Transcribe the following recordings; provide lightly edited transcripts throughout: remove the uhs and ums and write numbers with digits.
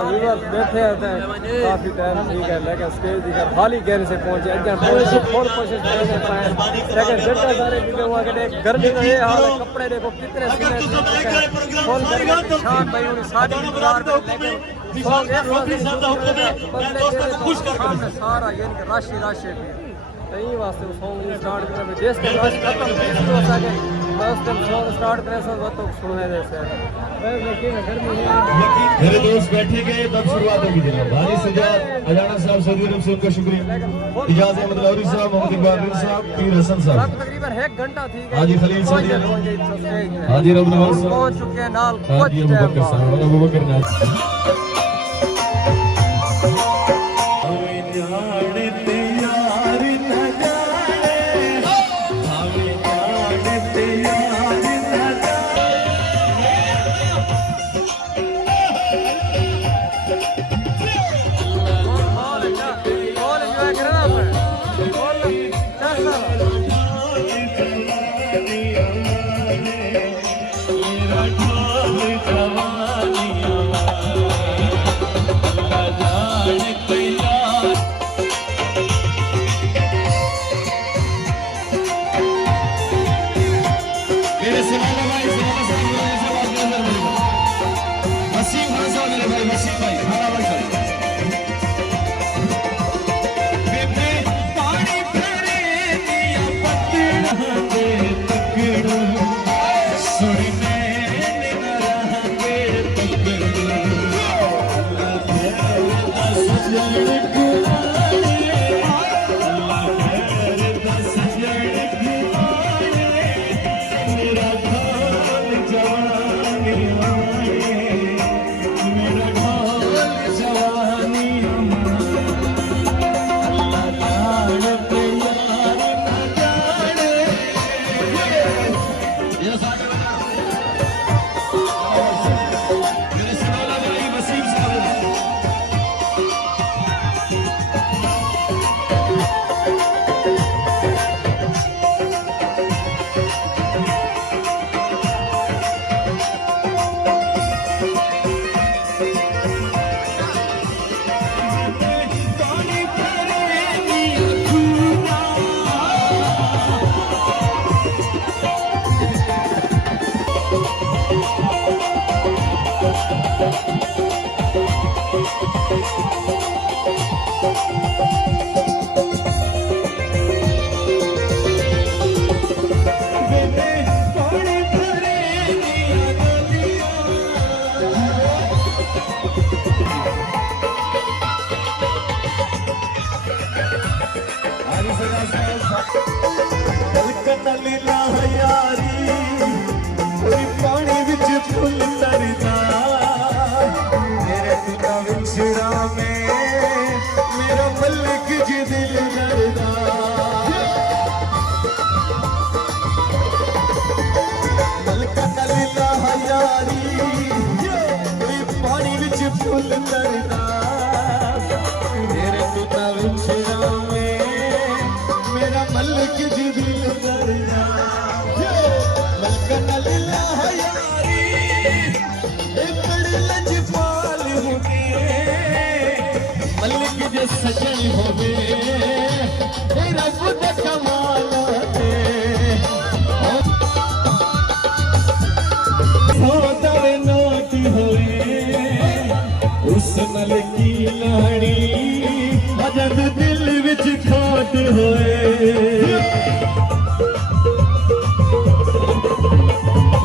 बैठे थे काफी टाइम ठीक है लेकिन स्टेज की खाली कहने से पहुंचे फुल कोशिश करेंगे लेकिन जितने सारे वीडियो हुआ कि गर्मी का ये हाल है कपड़े देखो कितने सीने फुल गर्मी शान भाई उन्हें सारी इंतजार कर लेकिन सारा यानी कि राशि राशि यही वास्ते सॉन्ग स्टार्ट करना जिस दिन रश खत्म हो सके बस दिन सॉन्ग स्टार्ट करें सब तो सुनने जैसे मेरे दोस्त बैठेंगे तब शुरुआत होगी जनाब भाजी सजाद अजाना साहब सऊदी अरब से उनका शुक्रिया इजाज अहमद लाहौरी साहब मोहम्मद इकबाल साहब पीर हसन साहब तकरीबन 1 घंटा थी हाजी खलील साहब हाजी रब नवाज साहब पहुंच चुके हैं नाल हाजी अबू बकर साहब अबू बकर नाल सजन होवे रब दा कमाल सोदवे नाटी होए उस नल की लाड़ी अजद दिल विच खाट होए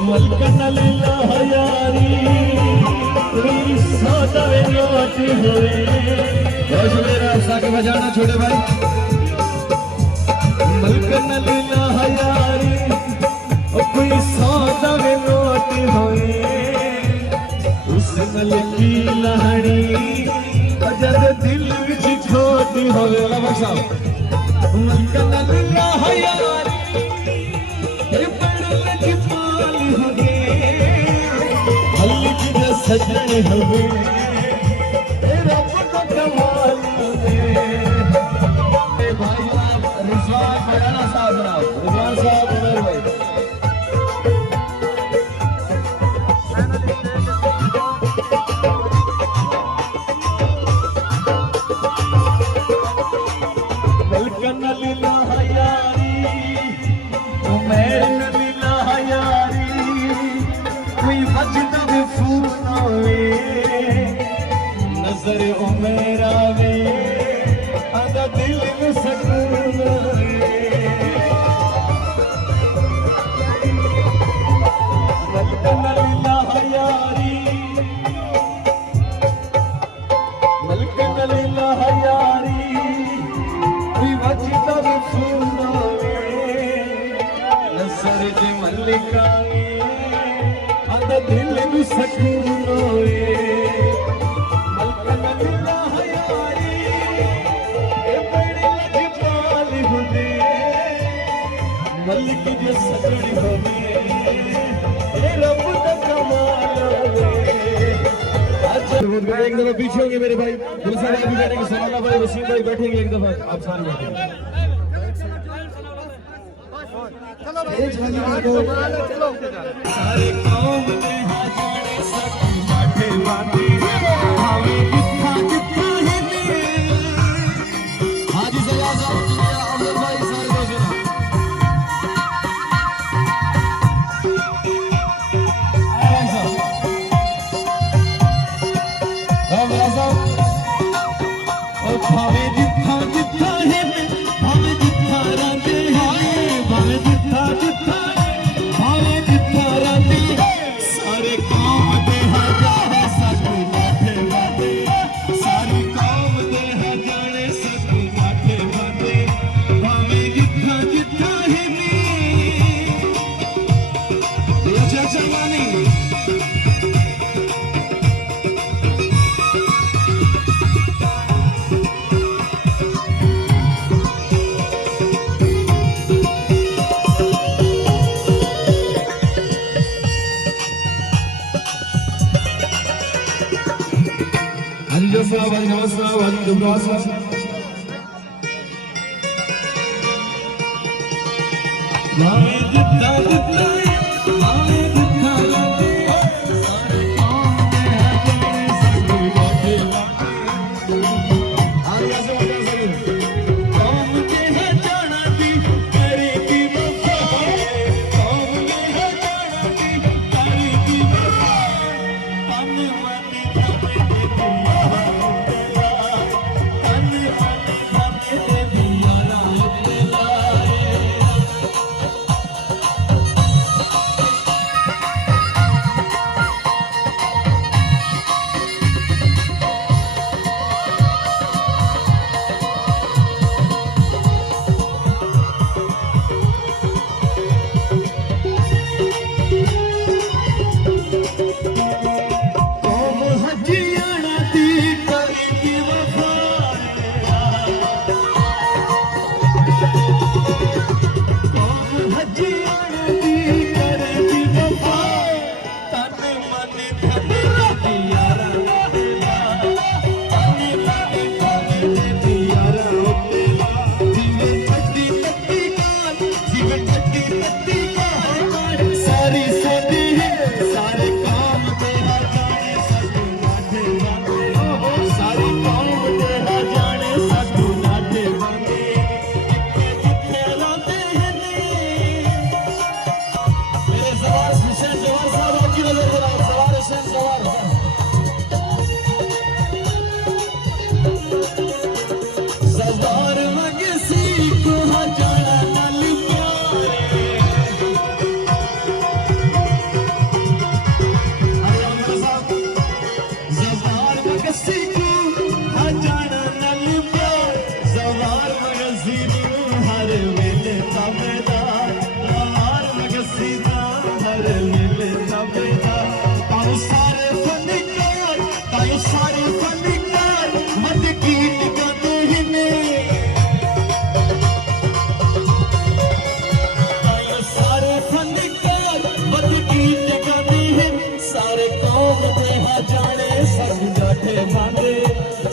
मलका नल यारी सोदवे नाटी होए साके बजाना छोटे भाई मलकन लीला हयारी कोई सौदा में नोट होए उस नल की लहड़ी अजद दिल विच खोट होए मलकन लीला हयारी पड़ल की पाल होगे हल्की के सजन होगे रब को कमाल रिजवान साहब उमर भाई नजर ओ मेरा वे आंदा दिल में सकून मलकन लीला यारी मलकन लीला यारी विवचिता सुना नजर जे मल्लिका आंदा दिल में सकून मलकन लीला यारी ए बड़ी लजपाल हुंदी मल्लिक जे सजड़ी होवे ए रब दा कमाल होवे। अच्छा एक दफा पीछे होंगे मेरे भाई दूसरा भाई भी बैठेंगे समाना भाई वसीम भाई बैठेंगे एक दफा आप सारे बैठेंगे सारे कौम में हाजिर सब बैठे बातें हमें कितना कितना है हाजी सयाज अमर भाई सारे बैठे भावे जिथा जिथा है भावे जिथा राते हैं भावे जिथा जिथा भावे जिथा राते सारे काम दे जाने सकू माथे बाते सारी काम दे जाने सकू माथे बाते भावे जिथा जिथा है ये चाचा मानी नमस्कार भाई नमस्कार भाई दुबरासा भाई जितना जितना भाई जितना लाते सारे काम दे जाने सकू माथे बाते आगे से बता सकूं काम दे जाना दी करे की वफा काम दे जाना दी करे की वफा तन मन धमे दे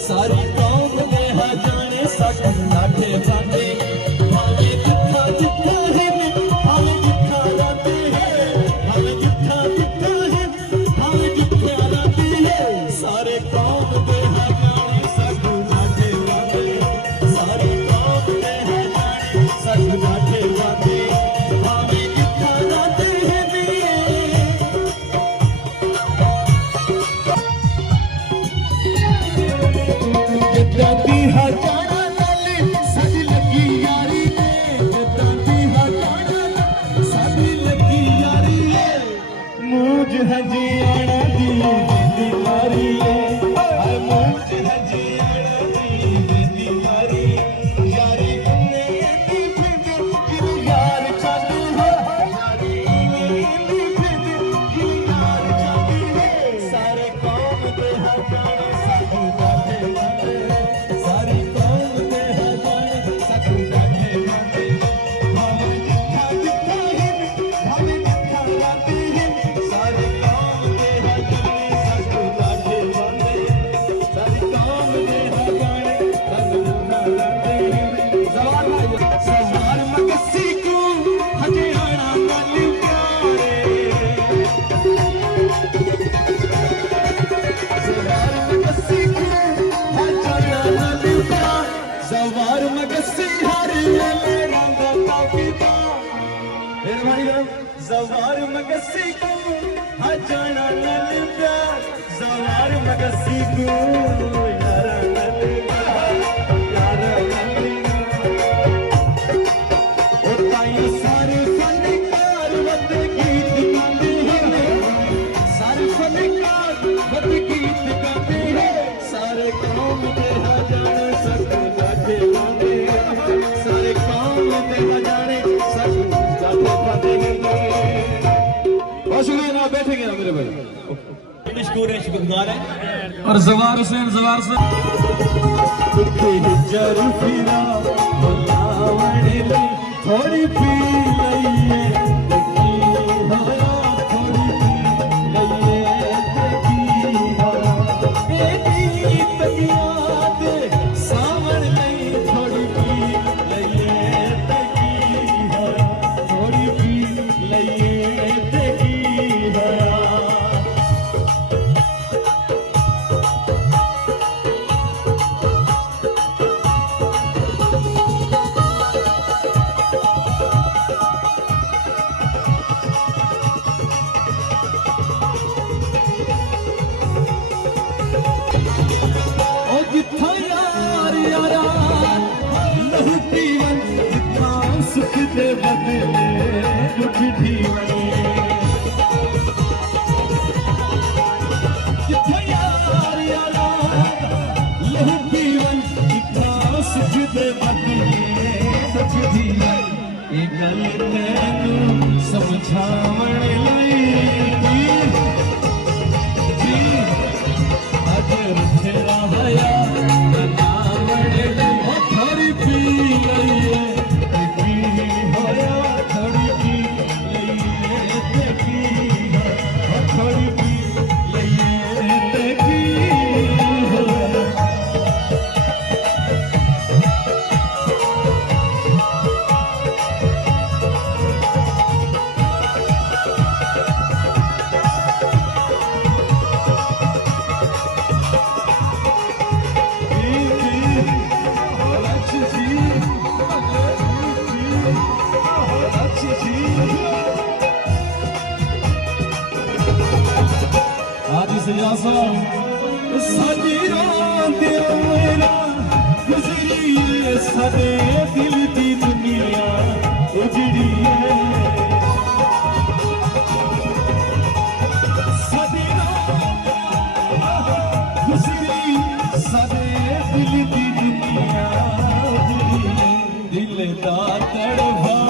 सारी कौम में जाने सक लाठे बांधे भावे जिथा जिथा है भावे जिथा राते हैं भावे जिथा जिथा है भावे जिथा राते हैं सारे कौम में जाने सक लाठे बांधे सारी कौम में जाने सक लाठे बांधे भावे जिथा राते हैं सवार मगसी को हजाना नल प्यार सवार मगसी को यारा नल प्यार यारा नल ओ ताई सारे फनकार वत गीत गाते हैं सारे फनकार वत गीत गाते हैं सारे कौम के हजाने सक गाते गाते सारे कौम के हजाने सक गाते गाते हैं बहुत शुक्रिया ना बैठेंगे ना मेरे भाई मशकूर है शुक्रगुजार है और जवार हुसैन जरू फिरा बुलावने ली थोड़ी पी लइए देखी होया थोड़ी पी लइए देखी होया बेटी तकियात सावन लई थोड़ी पी लइए देखी होया थोड़ी पी लइए देखी होया सुख दे बदले दुख ढीवने किथे यार यारा लहू पीवन इतना सुख दे बदले दुख ढीवने ये गल तैनू समझावण लई जी अज रखेरा हया नावण लई थोड़ी पी लईए सदे दिल की दुनिया उजड़ी है सदे गुजरी सदे दिल की दुनिया उजड़ी दिल का तड़वा